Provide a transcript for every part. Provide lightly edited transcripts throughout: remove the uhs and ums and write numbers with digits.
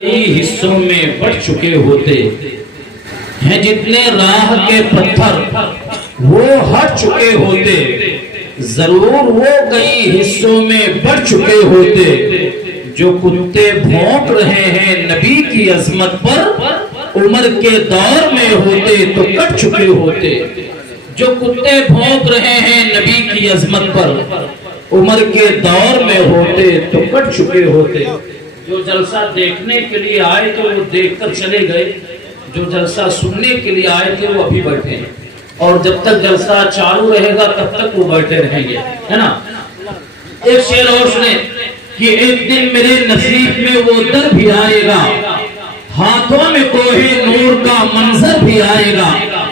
حصوں میں بٹ چکے ہوتے ہیں، جتنے راہ کے پتھر وہ ہٹ چکے ہوتے، ضرور وہ کئی حصوں میں بٹ چکے ہوتے، جو کتے بھونک رہے ہیں نبی کی عظمت پر عمر کے دور میں ہوتے تو کٹ چکے ہوتے، جو کتے بھونک رہے ہیں نبی کی عظمت پر عمر کے دور میں ہوتے تو کٹ چکے ہوتے۔ جو جلسہ دیکھنے کے لیے آئے تھے وہ دیکھ کر چلے گئے، جو جلسہ سننے کے لیے آئے تھے وہ ابھی بیٹھے ہیں، اور جب تک جلسہ چالو رہے گا تب تک وہ بیٹھے رہیں گے، ہے نا۔ ایک شعر اور سنیں کہ ایک دن میرے نصیب میں وہ در بھی آئے گا، ہاتھوں میں کوہ نور کا منظر بھی آئے گا۔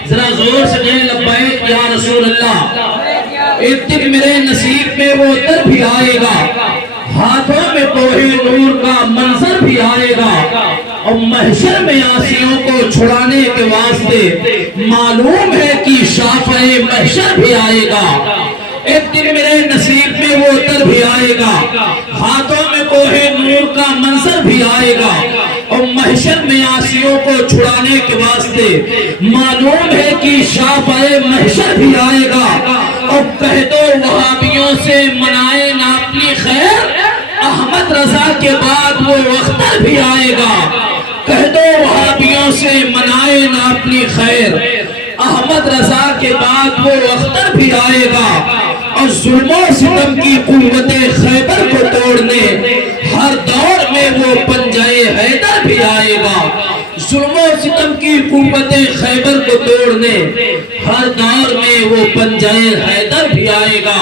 ذرا زور سے کہیں لبیک یا رسول اللہ۔ ایک دن میرے نصیب میں وہ در بھی آئے گا، ہاتھوں میں کوہ نور کا منظر بھی آئے گا، اور محشر میں عاصیوں کو چھڑانے کے واسطے معلوم ہے کہ شافع محشر بھی آئے گا۔ ایک دن میرے نصیب میں وہ در بھی آئے گا، ہاتھوں میں کوہ نور کا منظر بھی آئے گا، اور محشر میں عاصیوں کو چھڑانے کے واسطے معلوم ہے کہ شافع محشر بھی آئے گا۔ اور کہہ دو وہابیوں سے منائے نہ اپنی خیر، احمد رضا کے بعد وہ اختر بھی آئے گا۔ کہہ دو وہابیوں سے منائے نہ اپنی خیر، احمد رضا کے بعد وہ اختر بھی آئے گا، اور ظلم و ستم کی قوت خیبر کو توڑنے ہر دور میں وہ پنجۂ حیدر بھی آئے گا۔ ظلم و ستم کی قوت خیبر کو توڑنے ہر دور میں وہ پنجۂ حیدر بھی آئے گا۔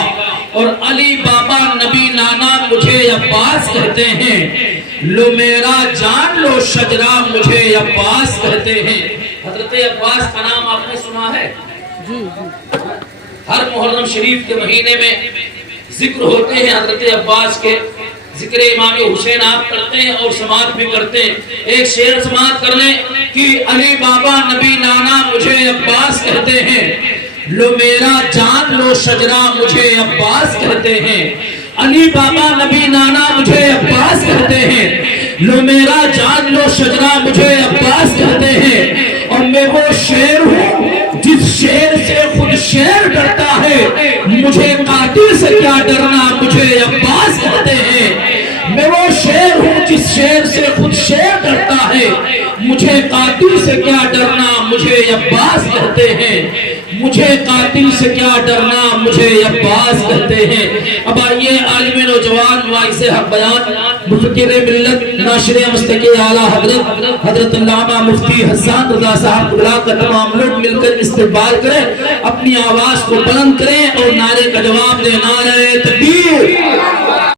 اور علی بابا نبی نانا مجھے عباس کہتے ہیں، لو میرا جان لو شجرہ مجھے عباس کہتے ہیں۔ حضرت عباس کا نام آپ نے سنا ہے؟ ہر محرم شریف کے مہینے میں ذکر ہوتے ہیں حضرت عباس کے، ذکر امام حسین آپ کرتے ہیں اور سماعت بھی کرتے ہیں۔ ایک شعر سماعت کر لیں کہ علی بابا نبی نانا مجھے عباس کہتے ہیں، لو میرا جان لو شجرہ مجھے عباس کہتے ہیں۔ علی بابا نبی نانا مجھے عباس کہتے ہیں، لو میرا جان لو شجرہ مجھے عباس کہتے ہیں۔ اور میں وہ شیر ہوں جس شیر سے خود شیر ڈرتا ہے، مجھے قاتل سے کیا ڈرنا مجھے عباس کہتے ہیں۔ میں وہ شیر ہوں جس شیر سے خود شیر ڈرتا ہے، مجھے قاتل سے کیا ڈرنا مجھے عباس کہتے ہیں۔ مجھے قاتل سے کیا ڈرنا مجھے عباس کہتے ہیں۔ اب آئیے عالم نوجوان واعظ حق بیان مفکر ملت ناشر مستقی اعلیٰ حضرت علامہ مفتی حسان رضا صاحب قبلہ کا تمام لوگ مل کر استقبال کریں، اپنی آواز کو بلند کریں اور نعرے کا جواب دیں، نعرہ تکبیر۔